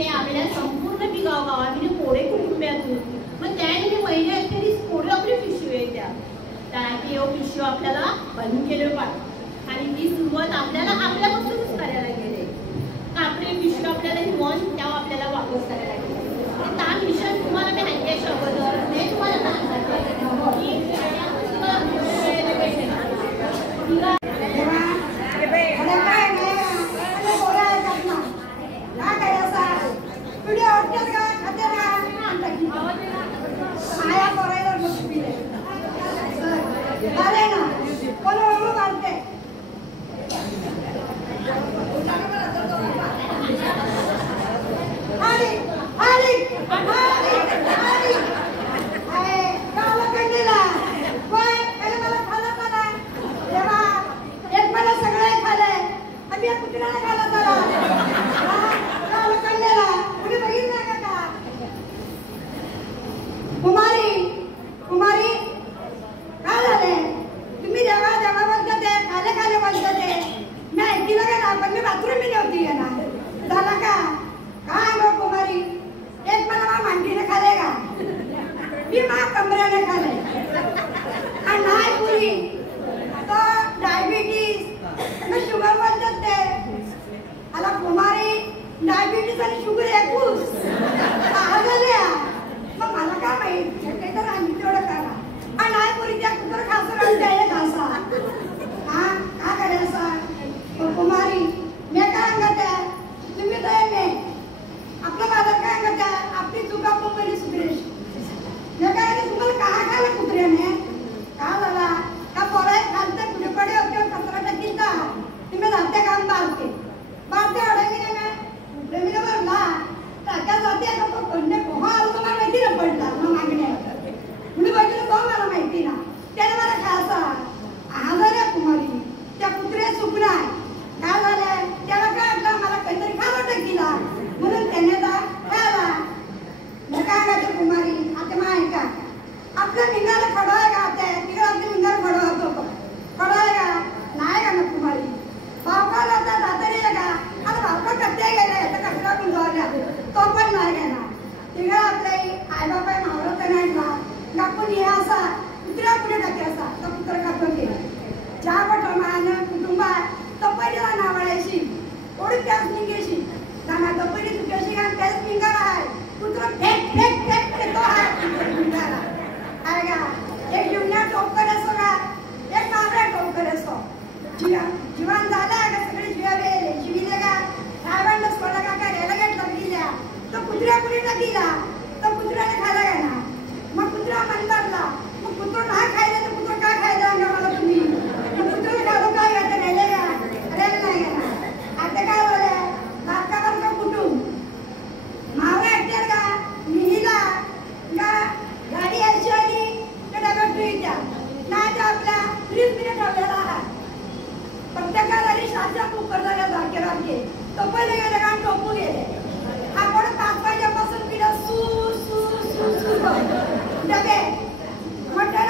ते आपल्या संपूर्ण गावागावांनी कोडे कुटुंबातून मग त्याने महिला तरी कोडे आपली पिशवी येत्या त्यासाठी पिशवी आपल्याला बंद केलं पाहिजे आणि ती सुरुवात आपल्याला आपल्यापासूनच करायला गेले कापडे पिशवी आपल्याला घेऊन तेव्हा आपल्याला वापस करायला गेले त्या मिशन तुम्हाला मी ऐकायच्या अगोदर ते तुम्हाला डबे मोठ्या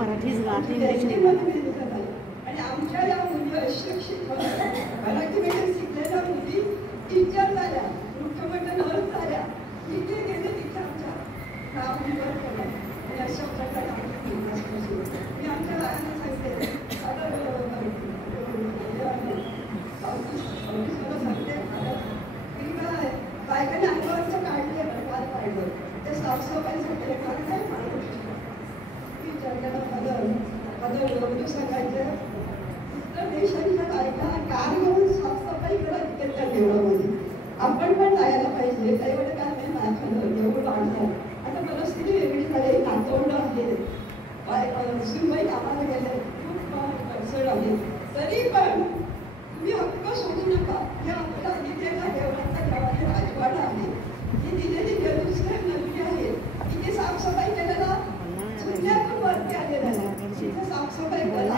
मराठी बँकेमध्ये दिसत आहे. आणि आमच्या या मुली अशिक्षित मराठी मीडियम शिकलेल्या मुली टीचर झाल्या, मुख्यमंत्री नर्स झाल्या, तिथे गेले तिथे आमच्या नाव निवड केलं. आणि अशा प्रकारे आमची मी आमच्या लहान सांगते बायकांनी अंगावरचं काढले फार पाहिजे ते साफसफाईसाठी फार काय माणूस सांगायचं उत्तर देशांच्या बायका कार घेऊन साफसफाई करत त्या देवळामध्ये आपण पण जायला पाहिजे. काही वेळ काय नाही माझ्याकडं देऊळ बांधतात. आता परिस्थिती वेगळी झाली, नातवंड आहे, सुनबाई कामाला गेले, खूप अडचण आली, तरी पण तुम्ही हक्क सोडू नका. हे आपल्या गीतेला देवळाच्या गावाने राजवाडा आहे, ही दिलेली बेगुसराय नदी आहे, तिथे साफसफाई केलेला शून्यातून वरती आलेला आहे. तिथे साफसफाई करा.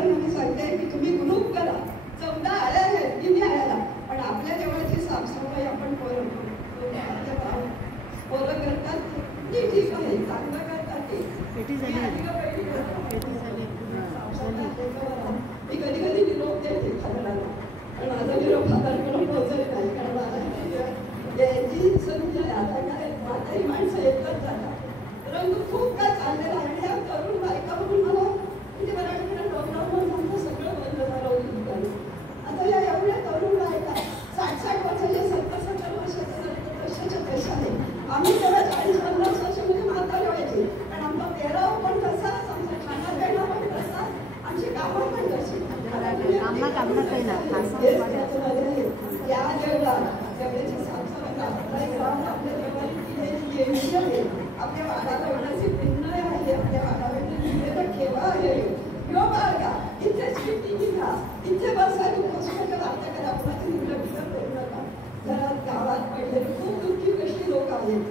मी सांगते की तुम्ही ग्रुप करा. 14 आळ्या आहेत, 3 आळ्याला, पण आपल्या देवळाची साफसफाई आपण पोरं करतात, ठीक आहे, चांगलं करतात ते. मी कधी कधी निरोप देते खासदारांना, पण माझा निरोप खासदारांकडे पोहोचत नाही, कारण मला याची संधी आहे. आता काय म्हातारी माणसं एकच जातात, रंग खूप काय चाललेला आहे. आणि या तरुण बायका म्हणून मला म्हणजे मराठीकडे लॉकडाऊन सगळं बंद झालं होतं. आता या एवढ्या तरुण बायका 60-60 वर्षाच्या 70-70 वर्षाच्या तशाच्या तशा आहे. आम्ही तेव्हा 40-50 वर्ष म्हणजे म्हातारे व्हायचे, पण आमचा पेहराव पण तसाच, आमचा खाणापिणं पण तसाच, आमची कामं पण तशी. या देवळा देवळाची साफसफाई आपल्या देवाने केलेली देवी आहे. आपल्या वाडावरची पिंड आहे, आपल्या वाडावरती ठेवा आहे. यो बाळगा इथेच किती घ्या, इथे बसायला पुस्तकं लागतं करा, कुणाची मुलं करू नका. घरात गावात पडले खूप दुःखी कशी लोक आहेत.